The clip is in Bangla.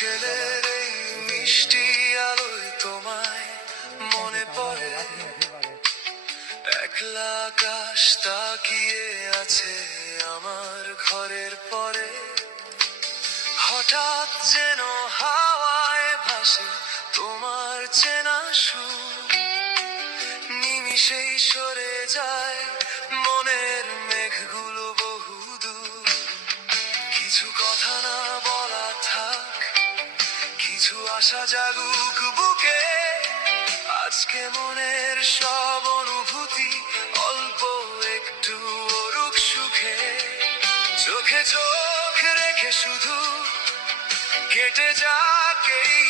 বিকেলের এই মিষ্টি আলোয় তোমায় মনে পড়ে। একলা আকাশ তাকিয়ে আছে আমার ঘরের পরে। হঠাৎ যেন হাওয়ায় ভাসে তোমার চেনা সুর। নিমিষেই সরে যায় মনের মেঘগুলো বহুদূর। কিছু কথা না বলা থাক, কিছু আশা জাগুক বুকে। আজকে মনের সব অনুভূতি অল্প একটু ওরুক সুখে। চোখে চোখ রেখে শুধু কেটে যাক এই